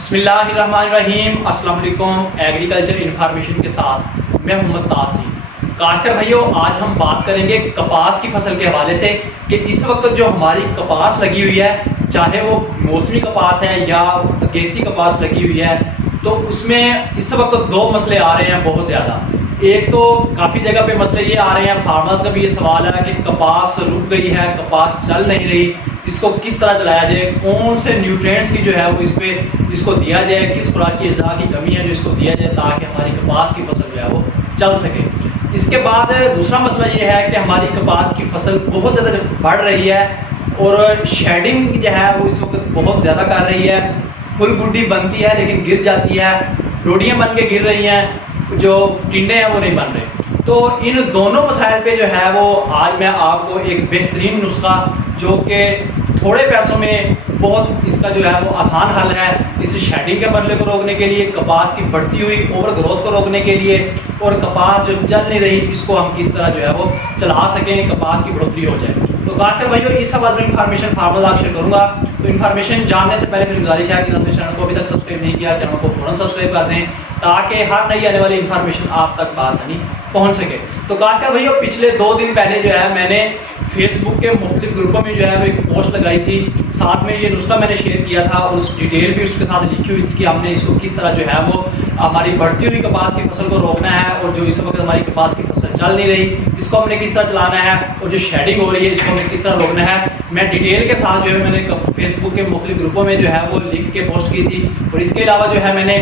बिस्मिल्लाहिर्रहमानिर्रहीम। अस्सलाम वालेकुम। एग्रीकल्चर इन्फॉर्मेशन के साथ मैं मोहम्मद तासी। काश्तकार भाइयों, आज हम बात करेंगे कपास की फसल के हवाले से कि इस वक्त जो हमारी कपास लगी हुई है, चाहे वो मौसमी कपास है या अगेती कपास लगी हुई है, तो उसमें इस वक्त दो मसले आ रहे हैं बहुत ज़्यादा। एक तो काफ़ी जगह पे मसले ये आ रहे हैं, फार्मर का भी ये सवाल है कि कपास रुक गई है, कपास चल नहीं रही, इसको किस तरह चलाया जाए, कौन से न्यूट्रिएंट्स की जो है वो इसको दिया जाए, किस खुराक की अज़ा की कमी है जो इसको दिया जाए ताकि हमारी कपास की फसल जो है वो चल सके। इसके बाद दूसरा मसला ये है कि हमारी कपास की फसल बहुत ज़्यादा बढ़ रही है और शेडिंग जो है वो इस वक्त बहुत ज़्यादा कर रही है। फुल गुड्डी बनती है लेकिन गिर जाती है, डोडियाँ बन के गिर रही हैं, जो टिंडे हैं वो नहीं बन रहे। तो इन दोनों मसाइल पे जो है वो आज मैं आपको एक बेहतरीन नुस्खा, जो कि थोड़े पैसों में बहुत इसका जो है वो आसान हल है, इस शेडिंग के मरले को रोकने के लिए, कपास की बढ़ती हुई ओवर ग्रोथ को रोकने के लिए, और कपास जो चल नहीं रही इसको हम किस तरह जो है वो चला सकें, कपास की बढ़ोतरी हो जाए। तो खासकर भाइयों इस सब इन्फॉर्मेशन फार्मर आप शेयर करूँगा। तो इन्फॉर्मेशन जानने से पहले मेरी गुजारिश है कि आपने चैनल को अभी तक सब्सक्राइब नहीं किया, चैनल को फ़ौरन सब्सक्राइब कर दें ताकि हर नई आने वाली इन्फॉर्मेशन आप तक आसानी पहुंच सके। तो खासकर भैया पिछले 2 दिन पहले जो है मैंने फेसबुक के मुख्तलिफ ग्रुपों में जो है वो एक पोस्ट लगाई थी, साथ में ये नुस्खा मैंने शेयर किया था और उस डिटेल भी उसके साथ लिखी हुई थी कि हमने इसको किस तरह जो है वो हमारी बढ़ती हुई कपास की फसल को रोकना है, और जो इस वक्त हमारी कपास की फसल चल नहीं रही इसको हमने किस तरह चलाना है, और जो शेडिंग हो रही है इसको हमें किस तरह रोकना है। मैं डिटेल के साथ जो है मैंने फेसबुक के मुख्तलिफ ग्रुपों में जो है वो लिख के पोस्ट की थी, और इसके अलावा जो है मैंने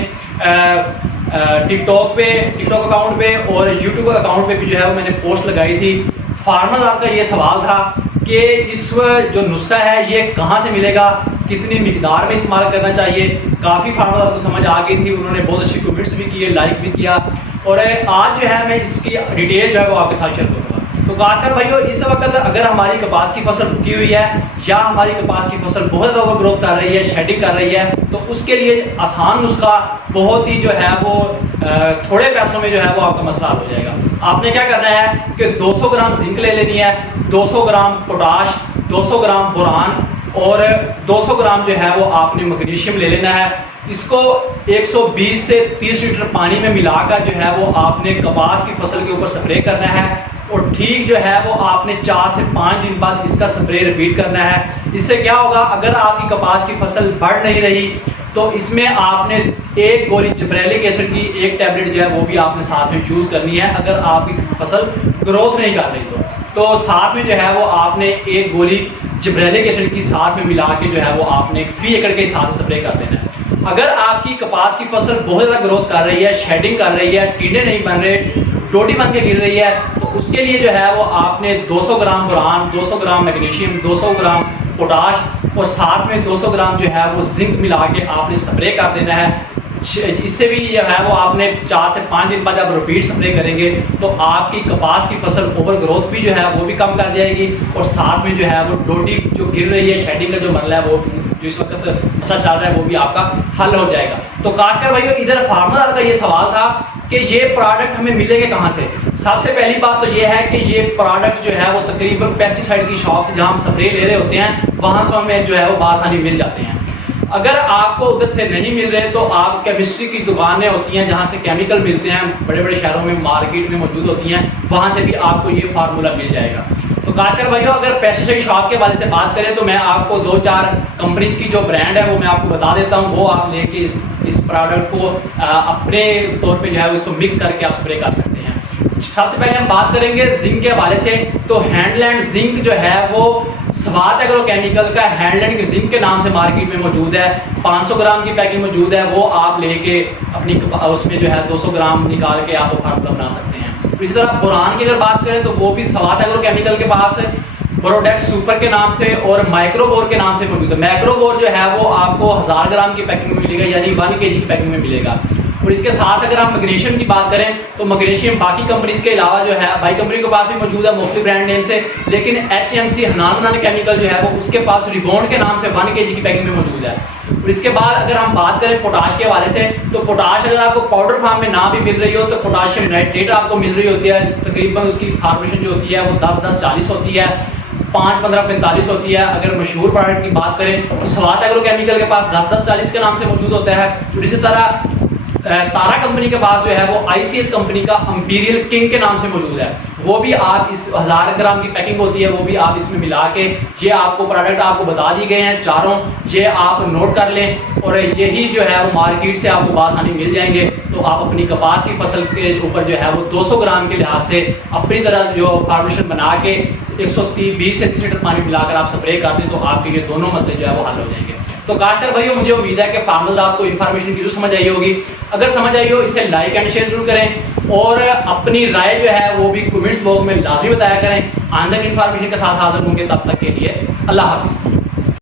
टिकटॉक अकाउंट पे और यूट्यूब अकाउंट पे भी जो है वो मैंने पोस्ट लगाई थी। फार्मर आपका ये सवाल था कि इस जो नुस्खा है ये कहाँ से मिलेगा, कितनी मिकदार में इस्तेमाल करना चाहिए। काफ़ी फार्मर आपको समझ आ गई थी, उन्होंने बहुत अच्छी कमेंट्स भी किए, लाइक भी किया, और आज जो है मैं इसकी डिटेल जो है वो आपके साथ शेयर करूँगा। तो खासकर भाइयों इस वक्त अगर हमारी कपास की फसल रुकी हुई है या हमारी कपास की फसल बहुत ज़्यादा ओवर ग्रोथ कर रही है, शेडिंग कर रही है, तो उसके लिए आसान नुस्खा बहुत ही जो है वो थोड़े पैसों में जो है वो आपका मसला हल हो जाएगा। आपने क्या करना है कि 200 ग्राम जिंक ले लेनी है, 200 ग्राम पोटाश, 200 ग्राम बोरान और 200 ग्राम जो है वो आपने मैग्नीशियम ले लेना है। इसको 120 से 30 लीटर पानी में मिलाकर जो है वो आपने कपास की फसल के ऊपर स्प्रे करना है, और ठीक जो है वो आपने 4 से 5 दिन बाद इसका स्प्रे रिपीट करना है। इससे क्या होगा, अगर आपकी कपास की फसल बढ़ नहीं रही तो इसमें आपने एक गोली जिब्रेलिक एसिड की एक टैबलेट जो है वो भी आपने साथ में यूज़ करनी है। अगर आपकी फसल ग्रोथ नहीं कर रही तो साथ में जो है वो आपने एक गोली जिब्रेलिक एसिड की साथ में मिला के जो है वो आपने फी एकड़ के हिसाब से स्प्रे कर देना है। अगर आपकी कपास की फसल बहुत ज़्यादा ग्रोथ कर रही है, शेडिंग कर रही है, टिंडे नहीं बन रहे, डोडी बन के गिर रही है, तो उसके लिए जो है वो आपने 200 ग्राम बोरान, 200 ग्राम मैग्नीशियम, 200 ग्राम पोटाश और साथ में 200 ग्राम जो है वो जिंक मिला के आपने स्प्रे कर देना है। इससे भी जो है वो आपने 4 से 5 दिन बाद जब रिपीट स्प्रे करेंगे तो आपकी कपास की फसल ओवर ग्रोथ भी जो है वो भी कम कर जाएगी, और साथ में जो है वो डोडी जो गिर रही है, शेडिंग का जो मसला है वो जो इस वक्त मसला चल रहा है वो भी आपका हल हो जाएगा। तो खासकर भाइयों इधर फार्मर का ये सवाल था कि ये प्रोडक्ट हमें मिलेंगे कहाँ से। सबसे पहली बात तो ये है कि ये प्रोडक्ट जो है वो तकरीबन पेस्टिसाइड की शॉप से जहाँ हम स्प्रे ले रहे होते हैं वहाँ से हमें जो है वो आसानी मिल जाते हैं। अगर आपको उधर से नहीं मिल रहे तो आप केमिस्ट्री की दुकानें होती हैं जहाँ से केमिकल मिलते हैं, बड़े बड़े शहरों में मार्केट में मौजूद होती हैं, वहाँ से भी आपको ये फार्मूला मिल जाएगा। तो खासकर भाइयों अगर पेस्टिसाइड शॉप के वाले से बात करें तो मैं आपको 2-4 कंपनीज की जो ब्रांड है वो मैं आपको बता देता हूँ, वो आप लेके इस प्रोडक्ट को अपने तौर पर जो है इसको मिक्स करके आप स्प्रे कर सकते हैं। सबसे पहले हम बात करेंगे जिंक के हवाले से। तो हैंडलैंड जिंक जो है वो स्वाद एग्रोकेमिकल का हैंडलैंड जिंक के नाम से मार्केट में मौजूद है। 500 ग्राम की पैकिंग मौजूद है, वो आप लेके अपनी उसमें जो है 200 ग्राम निकाल के आप वो फार्मूला बना सकते हैं। इसी तरह बोरान की अगर बात करें तो वो भी स्वाद एग्रोकेमिकल के पास बोरोडेक्स सुपर के नाम से और माइक्रोबोर के नाम से मौजूद है। माइक्रोबोर जो है वो आपको 1000 ग्राम की पैकिंग में मिलेगा, यानी 1 kg की पैकिंग में मिलेगा। और इसके साथ अगर हम मैग्नीशियम की बात करें तो मैग्नीशियम बाकी कंपनीज के अलावा जो है बाई कंपनी के पास भी मौजूद है मुख्तलिफ ब्रांड नेम से, लेकिन HMC हनान केमिकल जो है वो उसके पास रिबॉन्ड के नाम से 1 kg की पैकिंग में मौजूद है। और इसके बाद अगर हम बात करें पोटाश के हवाले से तो पोटाश अगर आपको पाउडर फॉर्म में ना भी मिल रही हो तो पोटाशियम नाइट्रेट आपको मिल रही होती है, तकरीबन उसकी फॉर्मेशन जो होती है वो 10-10-40 होती है। 5, 15, 45 होती है। अगर मशहूर प्रोडक्ट की बात करें तो स्वात एग्रोकेमिकल के पास 10, 10, 40 के नाम से मौजूद होता है। तो इसी तरह तारा कंपनी के पास जो है वो ICS कंपनी का इंपीरियल किंग के नाम से मौजूद है। वो भी आप इस 1000 ग्राम की पैकिंग होती है, वो भी आप इसमें मिला के, ये आपको प्रोडक्ट आपको बता दिए गए हैं चारों, ये आप नोट कर लें और यही जो है वो मार्केट से आपको बासानी मिल जाएंगे। तो आप अपनी कपास की फसल के ऊपर जो है वो 200 ग्राम के लिहाज से अपनी तरह जो फार्मेशन बना के 120 से 30 लीटर पानी मिलाकर आप स्प्रे कर दें तो आपके ये दोनों मसले जो है वो हल हो जाएंगे। तो काश्तकार भाइयों, मुझे उम्मीद है कि फार्मर्स आपको इन्फॉर्मेशन की जो समझ आई होगी। अगर समझ आई हो इसे लाइक एंड शेयर जरूर करें और अपनी राय जो है वो भी कमेंट्स बॉक्स में लाजमी बताया करें। आंदर इन्फॉर्मेशन के साथ हाजिर होंगे, तब तक के लिए अल्लाह हाफिज़।